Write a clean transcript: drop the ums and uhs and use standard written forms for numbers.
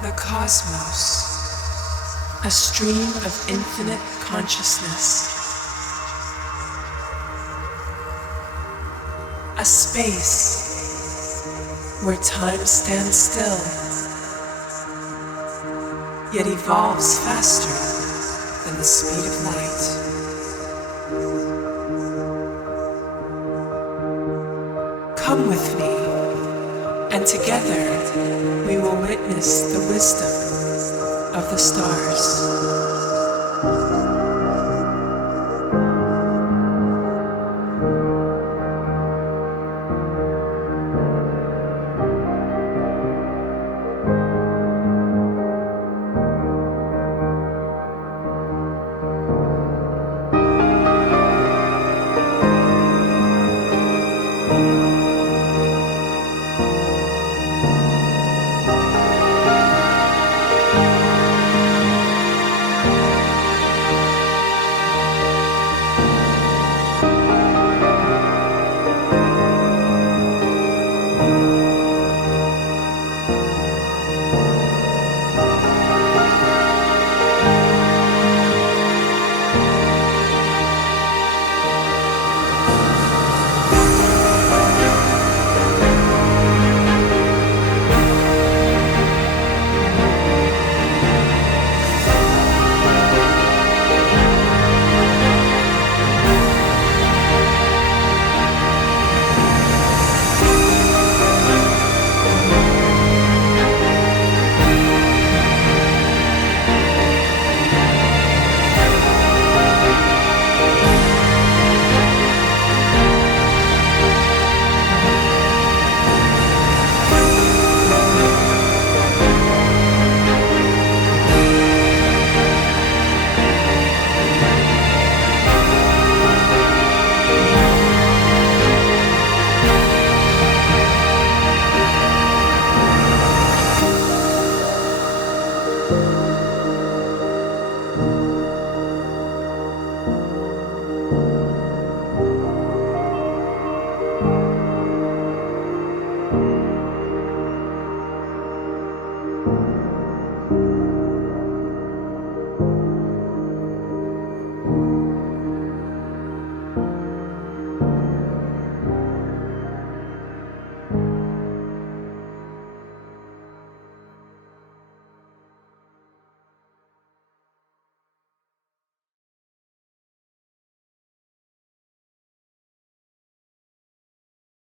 The cosmos, a stream of infinite consciousness, a space where time stands still, yet evolves faster than the speed of light. Come with me, and together we will witness the wisdom of the stars.